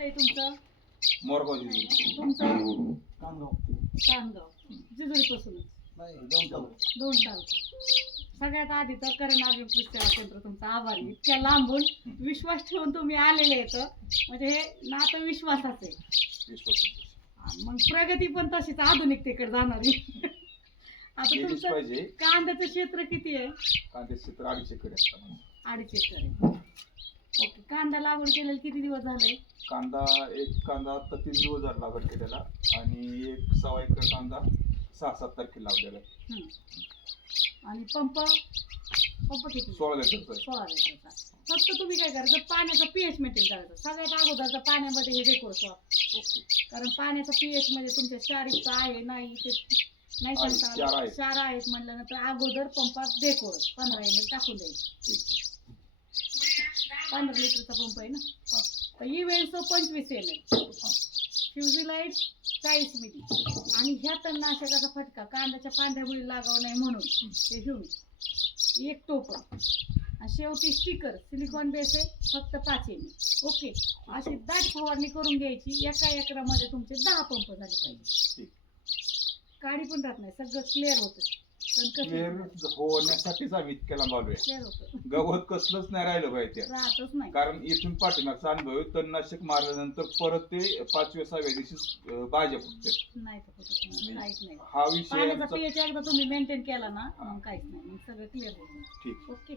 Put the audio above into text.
कोणतं आहे तुमचं? मोरगाव जिल्हा. तुमचं कानगाव. कानगाव. जेजुरीपासूनच नाही, दोन तालुका. 2 तालुका. सगळ्यात आधी तर करण आरोग्य सेवा केंद्र तुमचा आभारी. इतक्या लांबून विश्वास ठेवून तुम्ही आलेले आहेत, म्हणजे हे नातं विश्वासाचं आहे. विश्वासाचं. मग प्रगती पण तशीच आधुनिकतेकडे जाणारी. आता गेलीच तुमचं पाहिजे. कांद्याचं क्षेत्र किती आहे? कांदे क्षेत्र 2.5 एकर असतं. 2.5 एकर आहे. ओके. कांदा लागवड केलेला किती दिवस झाले? कांदा आता 3 दिवस झाला लागवड केलेला आणि 1.25 एकर कांदा 6-7 तारखेला लावलेला आहे. आणि पंप किती? 16 लिटरचा आहे. 16 लिटरचा. फक्त तुम्ही काय करायचं, पाण्याचा पीएच मेंटेन करायचं. सगळ्यात अगोदरचं पाण्यामध्ये हे डेकोर्स वापर, ओके. कारण पाण्याचा पीएच म्हणजे तुमच्या क्षारयुक्त आहे नाही ते नाही आहे, सांगता क्षार आहे. क्षार आहेत म्हटल्यानंतर अगोदर पंपात डेकोर्स 15 ml टाकून द्यायचं. ठीक. 15 लिटरचा पंप आहे ना. हां. तर इवेल्सो 25 ml, हां. फ्युझिलाइट 40 मिली आणि ह्या तणनाशकाचा फटका कांद्याच्या पांढऱ्या मुळी लागावं नाही म्हणून ते घेऊन 1 टोपण. आणि शेवटी स्टिकर सिलिकॉन बेस आहे, फक्त 5 ml. ओके. अशी दाट फवारणी करून घ्यायची. एका एकरामध्ये तुमचे 10 पंप झाले पाहिजे. ठीक. काडी पण राहत नाही, सगळं क्लिअर होतं. क्लिअर होण्यासाठीच आम्ही इतक्या लांब आलोय. क्लिअर होतं, गवत कसलंच नाही राहिलं पाहिजे त्या. राहतच नाही. कारण इथून पाठीमागचा अनुभव आहे, तणनाशक मारल्यानंतर परत ते 5व्या-6व्या दिवशी भाज्या फुटतात. नाही तर होतच नाही, काहीच नाही. हा विषय पाण्याचा आमचा. पीएच एकदा तुम्ही मेंटेन केला ना, मग काहीच नाही, मग सगळं क्लिअर होतं. ठीक. ओके.